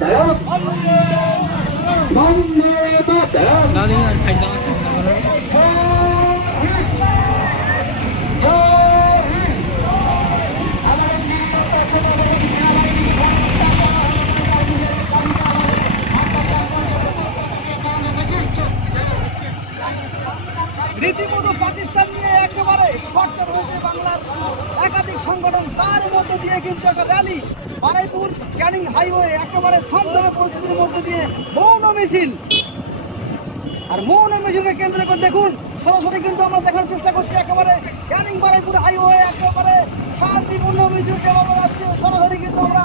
মাতরম বন্দে মাতরম দাদি সাইড দাও করো রীতিমতো পাকিস্তান নিয়ে একেবারে সরকার হয়েছে বাংলার একাধিক সংগঠন, তার মধ্যে দিয়ে কিন্তু একটা র্যালি বারুইপুর ক্যানিং হাইওয়ে একেবারে থমথমে পরিস্থিতির মধ্যে দিয়ে মৌন মিছিল। আর মৌন মিছিলকে কেন্দ্র করে দেখুন সরাসরি কিন্তু আমরা দেখার চেষ্টা করছি একেবারে ক্যানিং বারুইপুর হাইওয়ে একেবারে শান্তিপূর্ণ মিছিল যেভাবে যাচ্ছে সরাসরি কিন্তু আমরা